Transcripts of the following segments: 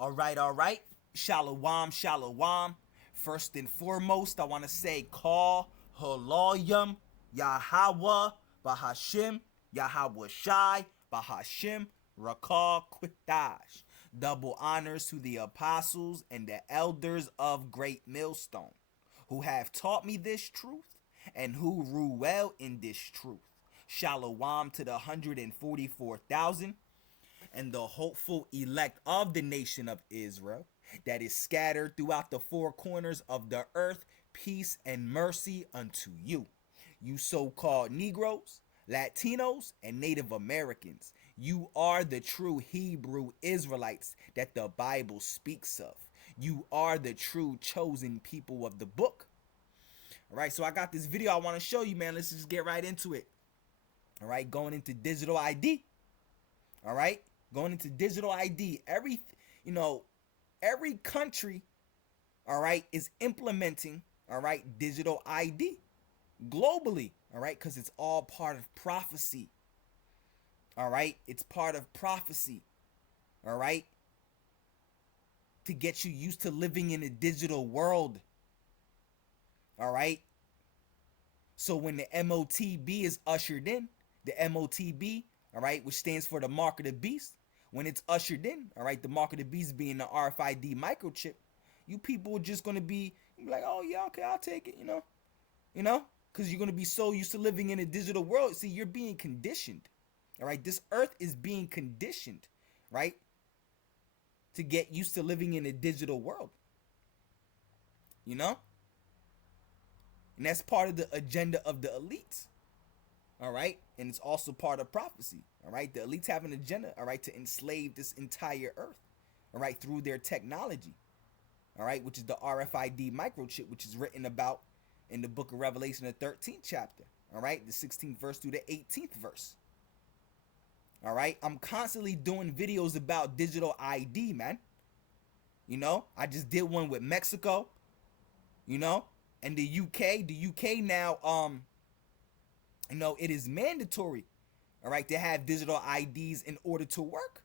All right. Shalom, shalom. First and foremost, I want to say call Halayim Yahweh Bahashim Yahweh Shai Bahashim Rakal Quitash. Double honors to the apostles and the elders of Great Millstone, who have taught me this truth and who rule well in this truth. Shalom to the 144,000 and the hopeful elect of the nation of Israel that is scattered throughout the four corners of the earth. Peace and mercy unto you, you so-called Negroes, Latinos, and Native Americans. You are the true Hebrew Israelites that the Bible speaks of. You are the true chosen people of the book. All right, so I got this video I want to show you, man. Let's just get right into it. All right, going into digital ID. All right, going into digital ID. Every country, all right, is implementing, all right, digital ID globally, all right, because it's all part of prophecy. All right, it's part of prophecy, all right, to get you used to living in a digital world. All right, so when the MOTB is ushered in, the MOTB, all right, which stands for the mark of the beast, when it's ushered in, all right, the mark of the beast being the RFID microchip, you people are just gonna be like, oh yeah, okay, I'll take it, because you're gonna be so used to living in a digital world. See, you're being conditioned, all right. This earth is being conditioned, right, to get used to living in a digital world, and that's part of the agenda of the elites. All right, and it's also part of prophecy. All right, the elites have an agenda, all right, to enslave this entire earth, all right, through their technology, all right, which is the RFID microchip, which is written about in the book of Revelation, the 13th chapter, all right, the 16th verse through the 18th verse. All right, I'm constantly doing videos about digital ID, man. I just did one with Mexico, and the UK. The UK now, it is mandatory, all right, to have digital IDs in order to work.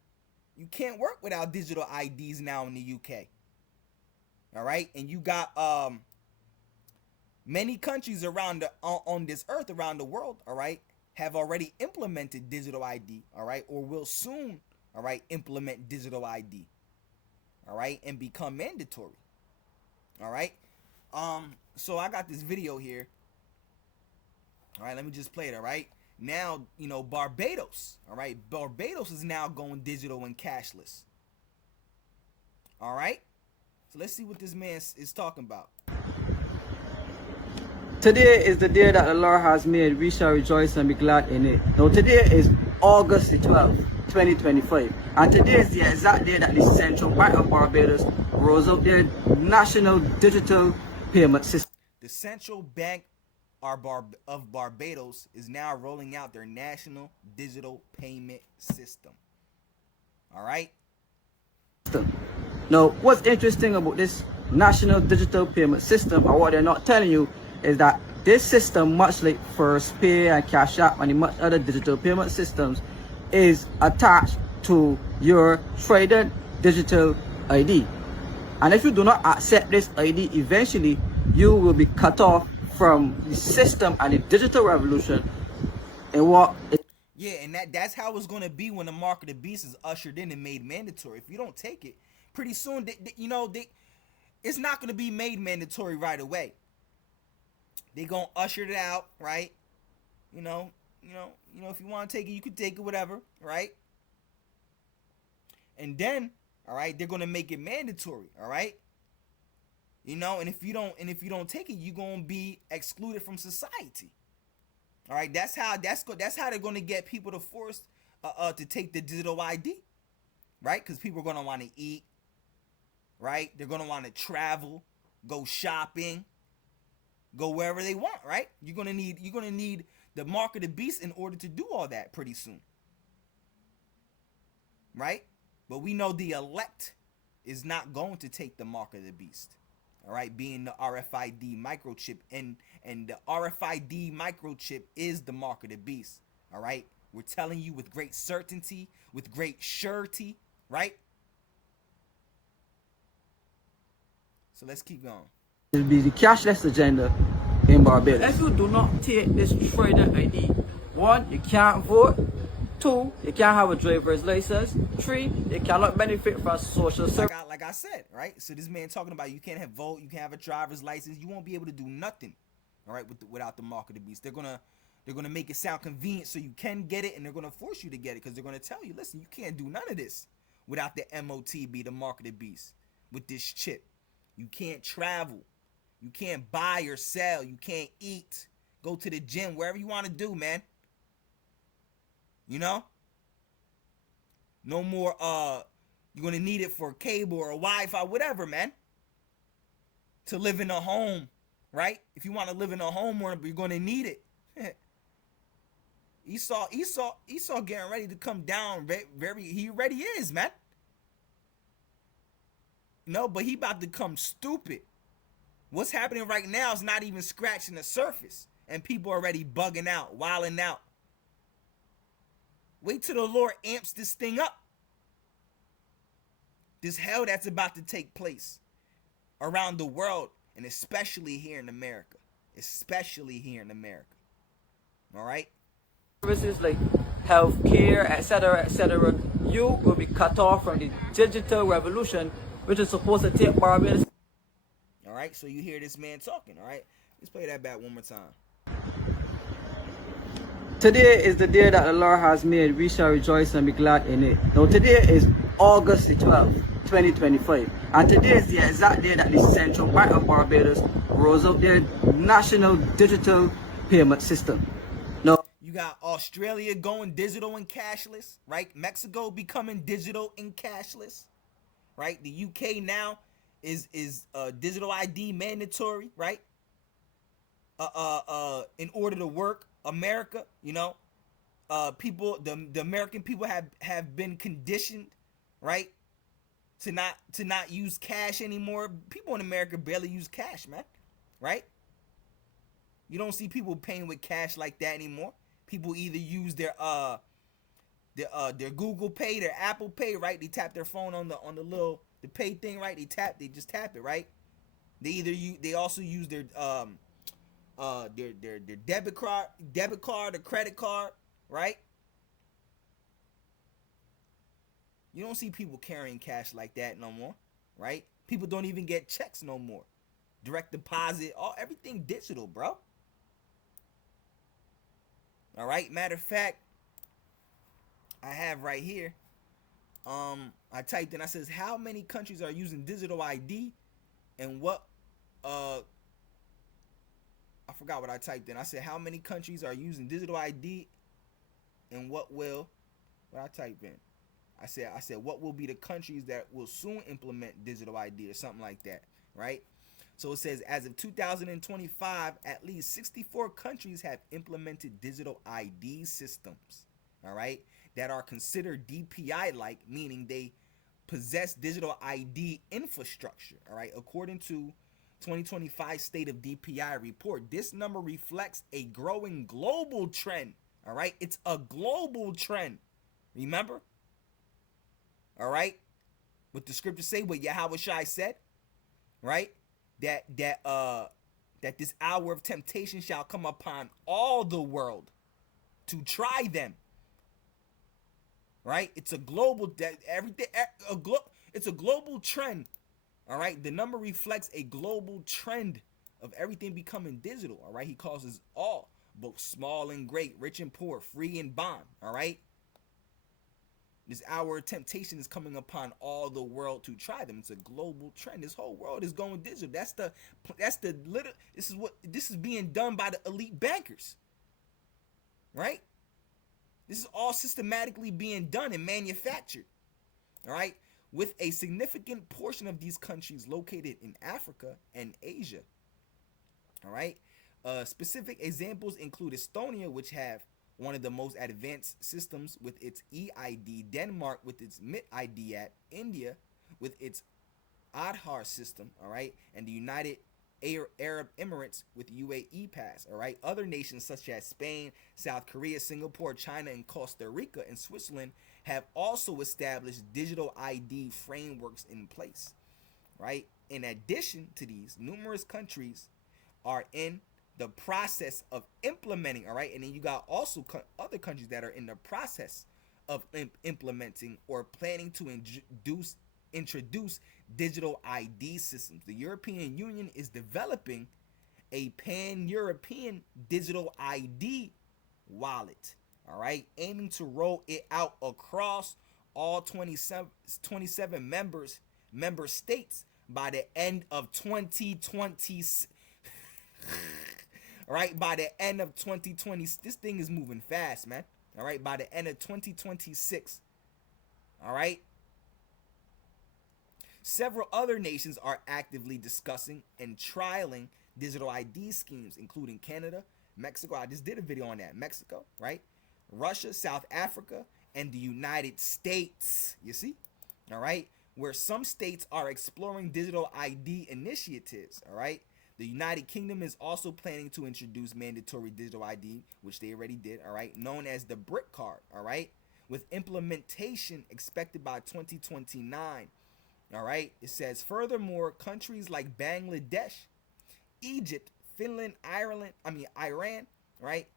You can't work without digital IDs now in the UK. All right, and you got many countries around on this earth, around the world, all right, have already implemented digital ID, all right, or will soon, all right, implement digital ID, all right, and become mandatory. All right, so I got this video here. All right, let me just play it. All right, now Barbados. All right, Barbados is now going digital and cashless. All right, so let's see what this man is talking about. Today is the day that the Lord has made. We shall rejoice and be glad in it. Now today is August the 12th, 2025. And today is the exact day that the Central Bank of Barbados rolls out their national digital payment system. The Central Bank of Barbados is now rolling out their national digital payment system. All right. Now, what's interesting about this national digital payment system, or what they're not telling you, is that this system, much like First Pay and Cash App and much other digital payment systems, is attached to your traded digital ID. And if you do not accept this ID, eventually you will be cut off from the system and the digital revolution. And that's how it's going to be when the mark of the beast is ushered in and made mandatory. If you don't take it, pretty soon, it's not going to be made mandatory right away. They're going to usher it out, right? If you want to take it, you can take it, whatever, right? And then, all right, they're going to make it mandatory, all right? And if you don't take it, you're going to be excluded from society. All right, that's how they're going to get people to force to take the digital ID, right? Because people are going to want to eat, right? They're going to want to travel, go shopping, go wherever they want, right? You're going to need the mark of the beast in order to do all that pretty soon, right? But we know the elect is not going to take the mark of the beast. All right, being the RFID microchip, and the RFID microchip is the mark of the beast. All right, we're telling you with great certainty, with great surety, right? So let's keep going. It will be the cashless agenda in Barbados. If you do not take this trader ID, 1, you can't vote. 2, you can't have a driver's license. 3, you cannot benefit from social service. Like I said, right? So this man talking about you can't have vote, you can't have a driver's license, you won't be able to do nothing, all right, without the mark of the beast. They're gonna make it sound convenient so you can get it, and they're gonna force you to get it because they're gonna tell you, listen, you can't do none of this without the MOTB, the mark of the beast, with this chip. You can't travel, you can't buy or sell, you can't eat, go to the gym, wherever you want to do, man. You know? No more you're gonna need it for cable or Wi-Fi, whatever, man. To live in a home, right? If you want to live in a home, you're gonna need it. Esau getting ready to come down. He already is, man. No, but he about to come stupid. What's happening right now is not even scratching the surface, and people are already bugging out, wilding out. Wait till the Lord amps this thing up. This hell that's about to take place around the world, and especially here in America. Especially here in America. All right? Services like healthcare, etc., you will be cut off from the digital revolution, which is supposed to take Barbados. All right, so you hear this man talking, all right? Let's play that back one more time. Today is the day that the Lord has made. We shall rejoice and be glad in it. Now, today is August the 12th, 2025. And today is the exact day that the Central Bank of Barbados rolls out their national digital payment system. Now, you got Australia going digital and cashless, right? Mexico becoming digital and cashless, right? The UK now is digital ID mandatory, right? In order to work. America, you know, people, the American people have been conditioned, right, to not use cash anymore. People in America barely use cash, man, right? You don't see people paying with cash like that anymore. People either use their Google Pay, their Apple Pay, right? They tap their phone on the little the pay thing, right? They just tap it, right? They also use their debit card, or credit card, right? You don't see people carrying cash like that no more, right? People don't even get checks no more. Direct deposit, everything digital, bro. All right. Matter of fact, I have right here. I typed in. I says, how many countries are using digital ID, and what I forgot what I typed in. I said, how many countries are using digital ID, and what I type in? I said, what will be the countries that will soon implement digital ID, or something like that, right? So it says, as of 2025, at least 64 countries have implemented digital ID systems, all right, that are considered DPI-like, meaning they possess digital ID infrastructure, all right, according to 2025 State of DPI report. This number reflects a growing global trend. All right, it's a global trend. Remember? All right, what the scriptures say, what Yahweh Shai said, right? That this hour of temptation shall come upon all the world to try them. Right? It's a global it's a global trend. All right, the number reflects a global trend of everything becoming digital. All right, he calls us all, both small and great, rich and poor, free and bond. All right, this hour of temptation is coming upon all the world to try them. It's a global trend. This whole world is going digital. This is being done by the elite bankers. Right? This is all systematically being done and manufactured. All right? With a significant portion of these countries located in Africa and Asia. All right. Specific examples include Estonia, which have one of the most advanced systems with its EID, Denmark with its MIT-ID app, India with its Aadhaar system, all right, and the United Arab Emirates with UAE Pass, all right. Other nations such as Spain, South Korea, Singapore, China, and Costa Rica and Switzerland have also established digital ID frameworks in place. right? In addition to these, numerous countries are in the process of implementing, all right? And then you got also other countries that are in the process of implementing or planning to introduce digital ID systems. The European Union is developing a pan-European digital ID wallet, all right, aiming to roll it out across all 27 member states by the end of 2020. All right, by the end of 2020, this thing is moving fast, man. All right, by the end of 2026, all right. Several other nations are actively discussing and trialing digital ID schemes, including Canada, Mexico. I just did a video on that. Mexico, right? Russia, South Africa, and the United States. You see? All right? Where some states are exploring digital ID initiatives. All right? The United Kingdom is also planning to introduce mandatory digital ID, which they already did, all right, known as the BRIC card, all right, with implementation expected by 2029. All right, it says furthermore, countries like Bangladesh, Egypt, Finland, Iran, right,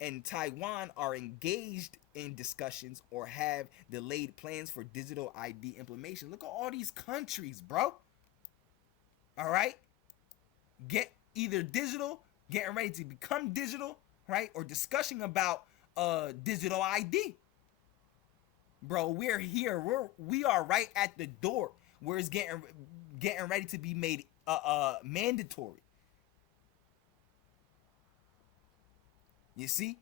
and Taiwan are engaged in discussions or have delayed plans for digital ID implementation. Look at all these countries, bro. All right, get either digital, getting ready to become digital, right, or discussing about digital ID. Bro, we're here. We are right at the door where it's getting ready to be made mandatory. You see?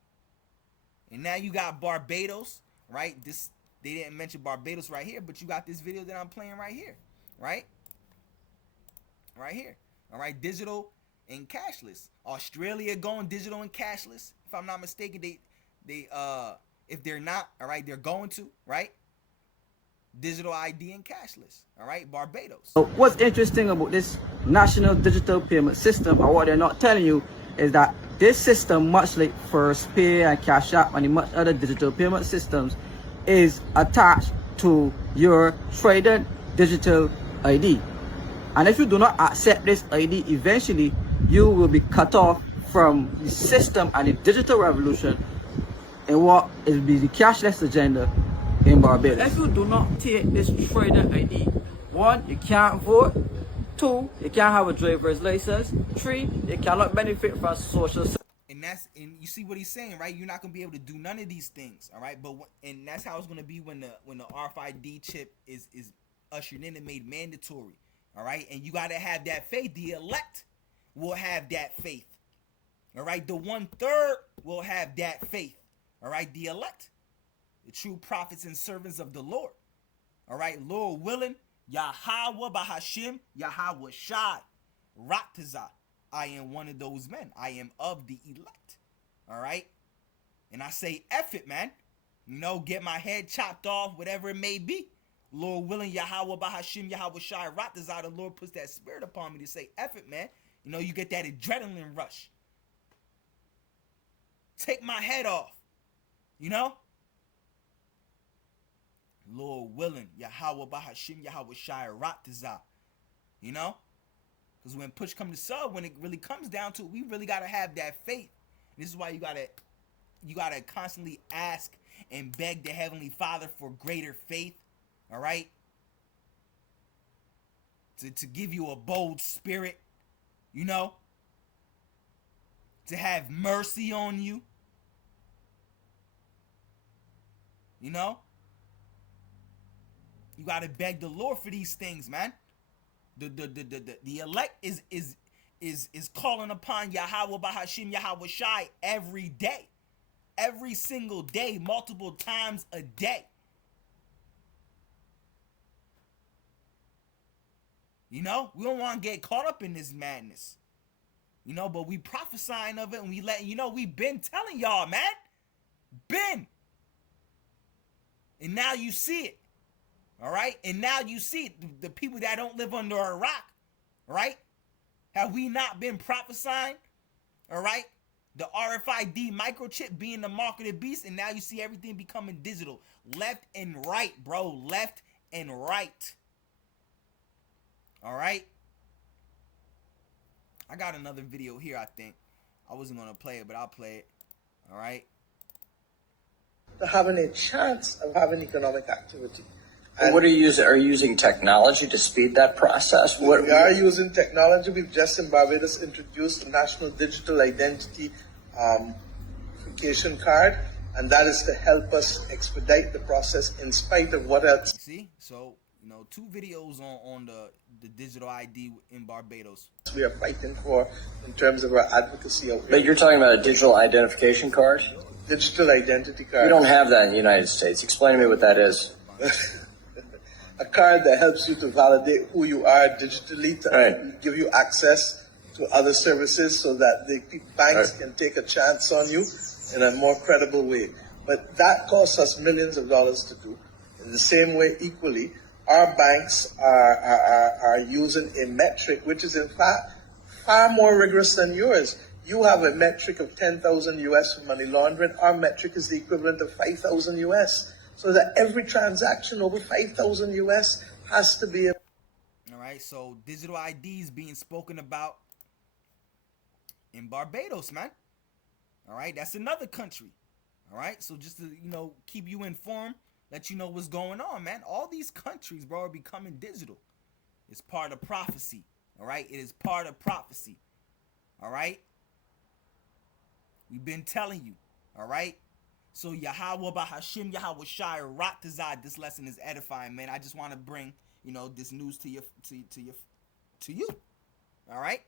And now you got Barbados, right? This, they didn't mention Barbados right here, but you got this video that I'm playing right here, right? Right here. All right, digital and cashless. Australia going digital and cashless. If I'm not mistaken, they if they're not, all right, they're going to, right? Digital ID and cashless. All right, Barbados. So what's interesting about this national digital payment system, or what they're not telling you, is that this system, much like First Pay and Cash App and much other digital payment systems, is attached to your traded digital ID. And if you do not accept this ID, eventually you will be cut off from the system and the digital revolution in what is be the cashless agenda in Barbados. If you do not take this traded ID, 1, you can't vote. 2, you can't have a driver's license. 3, you cannot benefit from social services. And you see what he's saying, right? You're not gonna be able to do none of these things, all right? But and that's how it's gonna be when the RFID chip is ushered in and made mandatory, all right? And you gotta have that faith. The elect will have that faith, all right? The 1/3 will have that faith, all right? The elect, the true prophets and servants of the Lord, all right? Lord willing, Yahweh Bahashim, Yahweh Shai, Ratazah. I am one of those men. I am of the elect. All right? And I say, F it, man. You know, get my head chopped off, whatever it may be. Lord willing, Yahweh Bahashim, Yahweh Shai, Ratazah. The Lord puts that spirit upon me to say, F it, man. You know, you get that adrenaline rush. Take my head off. You know? Lord willing, Yahweh Bahashim, Yahweh Shai, Ratazah. You know? Because when push comes to shove, when it really comes down to it, we really got to have that faith. And this is why you gotta constantly ask and beg the Heavenly Father for greater faith. All right? To give you a bold spirit, you know? To have mercy on you. You know? You got to beg the Lord for these things, man. The elect is calling upon Yahweh Bahashim, Yahweh Shai every day. Every single day, multiple times a day. You know, we don't want to get caught up in this madness. You know, but we prophesying of it and we letting you know, we've been telling y'all, man. Been. And now you see it. All right? And now you see it. The people that don't live under a rock, right? Have we not been prophesying? All right? The RFID microchip being the mark of the beast, and now you see everything becoming digital. Left and right, bro. Left and right. All right. I got another video here. I think I wasn't gonna play it, but I'll play it. All right. Having a chance of having economic activity. And what are you using? Are you using technology to speed that process? We are using technology. We've just in Barbados introduced the National Digital Identity Verification Card, and that is to help us expedite the process in spite of what else. See, so 2 videos on the digital ID in Barbados. We are fighting for in terms of our advocacy. But you're talking about a digital identification card? Digital identity card. We don't have that in the United States. Explain to me what that is. A card that helps you to validate who you are digitally, to give you access to other services so that the banks can take a chance on you in a more credible way. But that costs us millions of dollars to do. In the same way, equally, our banks are using a metric which is in fact far more rigorous than yours. You have a metric of 10,000 US for money laundering. Our metric is the equivalent of 5,000 US. So that every transaction over 5,000 US has to be. All right, so digital ID is being spoken about in Barbados, man. All right, that's another country. All right, so just to keep you informed, let you know what's going on, man. All these countries, bro, are becoming digital. It's part of prophecy. All right, it is part of prophecy. All right, we've been telling you. All right. So Yahweh Bahashim Yahweh Shai Ratazad, this lesson is edifying, man. I just want to bring, this news to you. All right?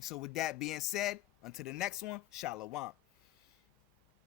So with that being said, until the next one, Shalom.